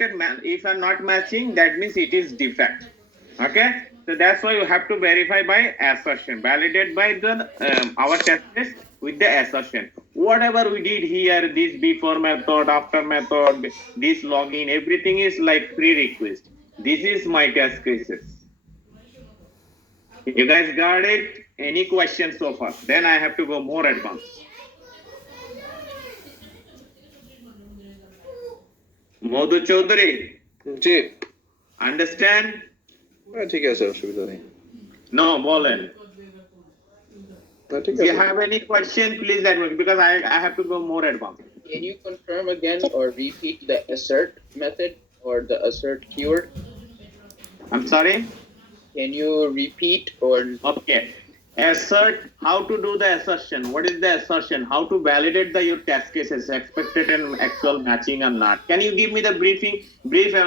if I'm not matching, that means it is defect. Okay, so that's why you have to verify by assertion, validate by the our test case with the assertion. Whatever we did here, this before method, after method, this login, everything is like prerequisite. This is my test cases. You guys got it? Any questions so far? Then I have to go more advanced. Modhu Chaudhary, G understand? ঠিক আছে অসুবিধা নেই No, বলেন. ঠিক If you have any question, please let me, because I have to go more advanced. Can you confirm again or repeat the assert method or the assert keyword? I'm sorry? Can you repeat or Okay. Assert, how to do the assertion? What is the assertion? How to validate your test cases, expected and actual matching or not? Can you give me the brief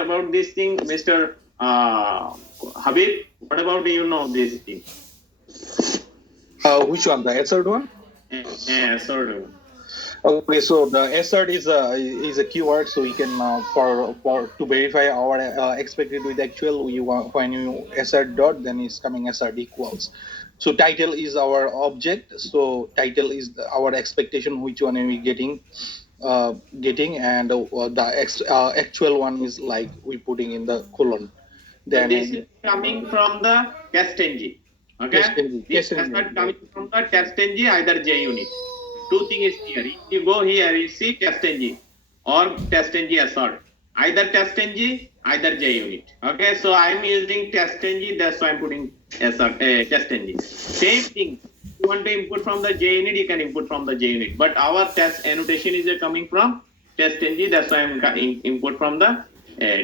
about this thing, Mr. Habib? What about this thing? Which one? The assert one? Yeah, sort of. Okay, so the assert is a keyword, so you can for to verify our expected with actual. When you assert dot, then it's coming assert equals. So title is our object. So title is our expectation, which one are we getting, and the actual one is like we putting in the colon. Then this is coming from the test-ng. Okay, this is not coming from the test-ng, either JUnit. Two things is here. If you go here, you see test-ng or test-ng assert. Either test-ng, either JUnit. Okay, so I'm using test-ng, that's why I'm putting assert, test-ng. Same thing. If you want to input from the JUnit, you can input from the JUnit. But our test annotation is coming from test-ng, that's why I'm input from the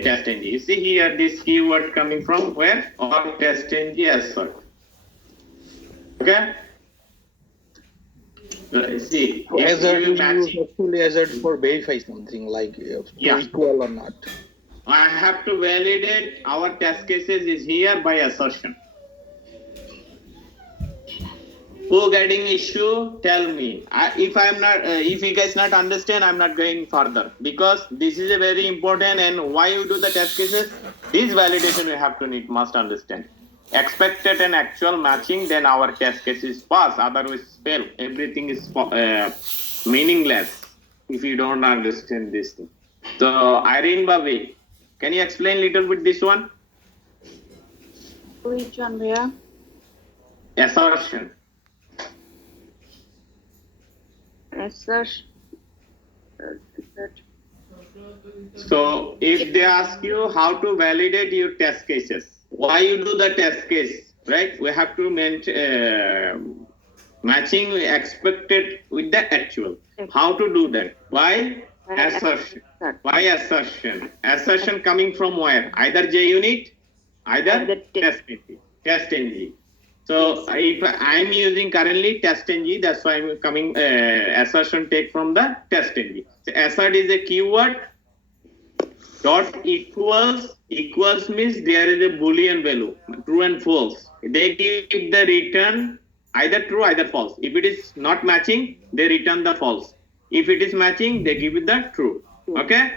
test-ng. You see here, this keyword coming from where? Or test-ng assert. Okay. See, assert is actually assert for verify something like equal or not. I have to validate our test cases is here by assertion. Who getting issue? Tell me. If I'm not, if you guys not understand, I'm not going further, because this is a very important. And why you do the test cases? This validation you have to must understand. Expected and actual matching, then our test case is pass, otherwise fail. Everything is meaningless if you don't understand this thing. So Irene Babi, can you explain little bit this one? Which one, Bhaiya? Assertion. Assertion. So if they ask you how to validate your test cases, why you do the test case, right? We have to matching expected with the actual. How to do that? Why? Assertion. Why assertion? Assertion coming from where? Either JUnit, either test-ng. So if I'm using currently test-ng, that's why I'm coming assertion take from the test-ng. So assert is a keyword. Dot equals means there is a Boolean value, true and false. They give the return either true, either false. If it is not matching, they return the false. If it is matching, they give it the true. Okay.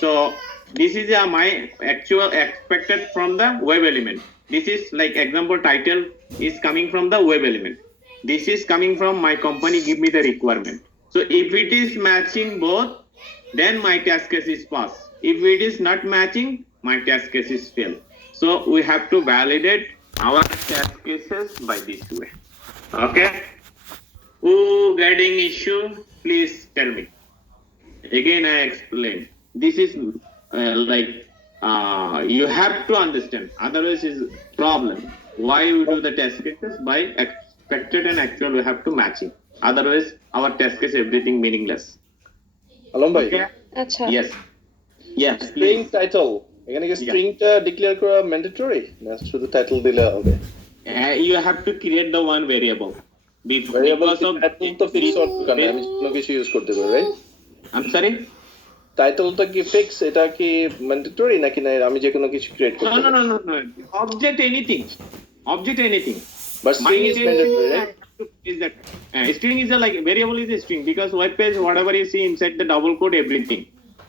So this is my actual expected from the web element. This is like example title is coming from the web element. This is coming from my company give me the requirement. So if it is matching both, then my test case is pass. If it is not matching, my test case is fail. So we have to validate our test cases by this way. Okay. Who getting issue? Please tell me. Again, I explain. This is you have to understand. Otherwise, is problem. Why we do the test cases? By expected and actual, we have to matching. Otherwise, our test case everything meaningless. Alom bhai. Okay. Acha. Yes. Yes. String title. এখানে কি স্ট্রিংটা declare করা mandatory না শুধু title দিলে হবে? You have to create the one variable. Because of title তো fix করতে কারণে আমি কোনো কিছু ইউজ করতে পারি, রাইট? I'm sorry. টাইটেলটা কি ফিক্স, এটা কি ম্যান্ডেটরি নাকি না আমি যে কোনো কিছু ক্রিয়েট করতে পারি? No. Object anything. But string is mandatory, right? Is that string is a like variable is a string, because web page whatever you see inside the double quote everything.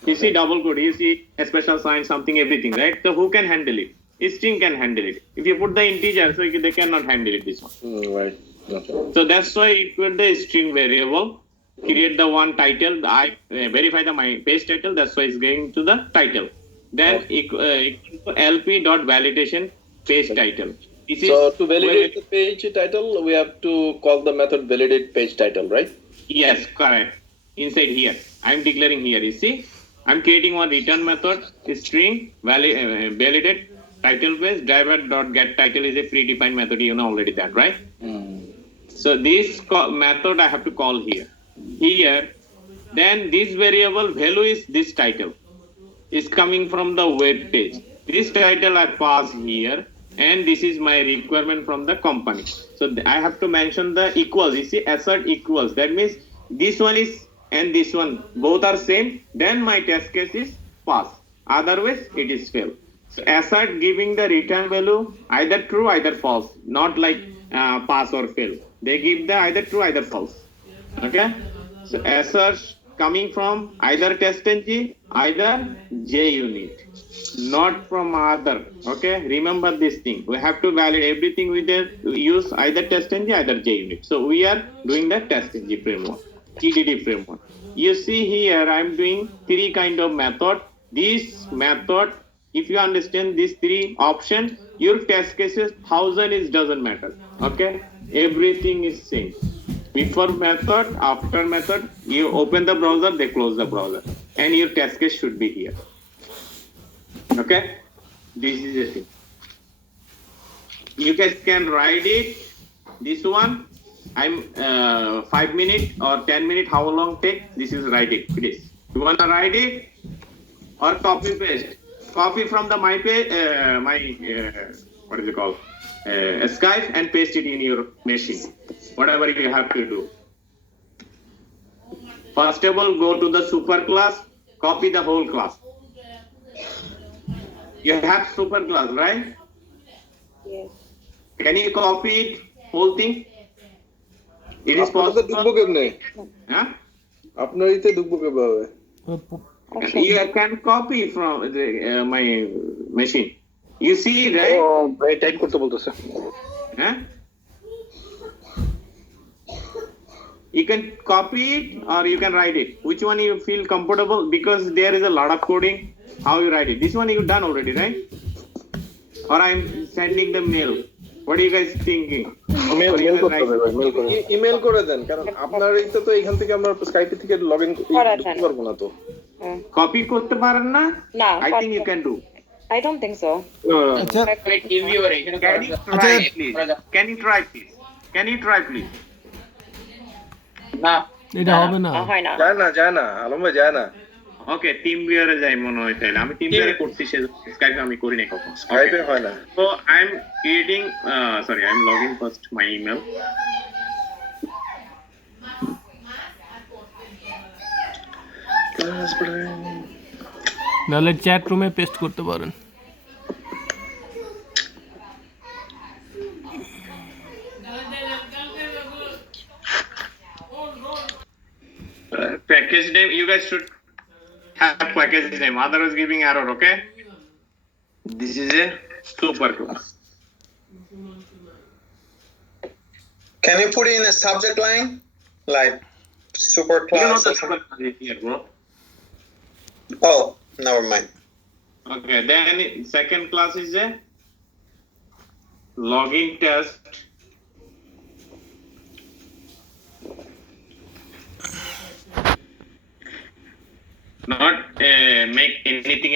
You see double quote, you see a special sign, something, everything, right? So who can handle it? String can handle it. If you put the integer, so they cannot handle it, this one. Right. Okay. So that's why you put the string variable, create the one title, I verify the my page title, that's why it's going to the title. Then equal to LP dot validation page title. This So is to validate the page title, we have to call the method validate page title, right? Yes, correct. Inside here, I'm declaring here. You see, I'm creating one return method, string validate title page driver dot get title is a predefined method. You know already that, right? So this method I have to call here. Here, then this variable value is this title. Is coming from the web page. This title I pass here, and this is my requirement from the company. So I have to mention the equals. You see, assert equals. That means this one is and this one both are same. Then my test case is pass. Otherwise, it is fail. So assert giving the return value either true, either false. Not like pass or fail. They give the either true, either false. Okay. So assert coming from either testng, either JUnit, not from other. Okay, remember this thing. We have to validate everything we use either testng, either JUnit. So we are doing the testng framework, TDD framework. You see here, I'm doing three kind of method. This method, if you understand these three options, your test cases 1000 is doesn't matter. Okay, everything is same. Before method, after method, you open the browser, they close the browser. And your test case should be here. Okay? This is the thing. You guys can write it. This one, I'm 5 minutes or 10 minutes, how long take? This is write it, please. You want to write it or copy paste? Copy from the my page, what is it called? Skype and paste it in your machine. Whatever you have to do. First of all, go to the super class, copy the whole class. You have super class, right? Yes. Can you copy it, whole thing? It is possible. Huh? Okay. You can copy from the, my machine. You see, right? এই type করতে বলতেছে Huh? You can copy it or you can write it. Which one you feel comfortable? Because there is a lot of coding. How you write it? This one you done already, right? Or I'm sending the mail. What are you guys thinking? মেল করতে হবে ভাই mail করে email করে দেন কারণ আপনার এইটা তো এখান থেকে আমরা স্কাইপে থেকে লগইন করতে পারবো না তো Copy করতে পারেন না? না, I think you can do. I don't think so. আচ্ছা Can you try please? Can you try please? Can you try please? এটা হবে না হয় না। যায় না আলম ভাই যায় না Okay, team viewer এ যাই মনে হয় তাইলে আমি team viewer এ করছি সে স্কাইপে আমি করি নাই কখনো স্কাইপে হয় না So I'm creating sorry I'm logging first my email নাহলে চ্যাট রুমে পেস্ট করতে পারেন package name you guys should have package name otherwise giving error okay this is a super class Can you put in a subject line like super you know class? the or something? super class is here bro Oh, never mind. okay then second class is a login test not make anything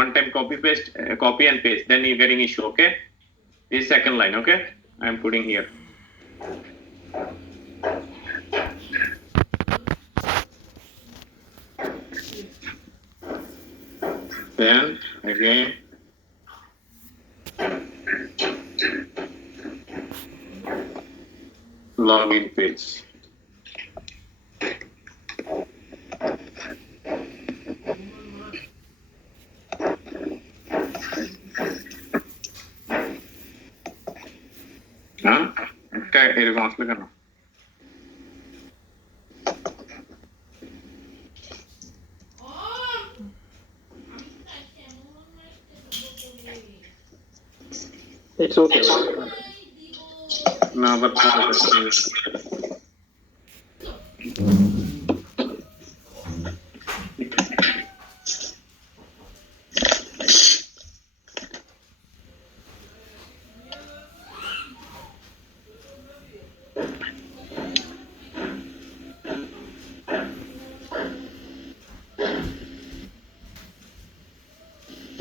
one time copy paste copy and paste then you're getting issue okay this second line okay I'm putting here then again login page হ্যাঁ একটা এরকম আসলে কেন It's okay. না আবার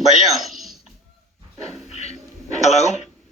Bhaiya. Hello.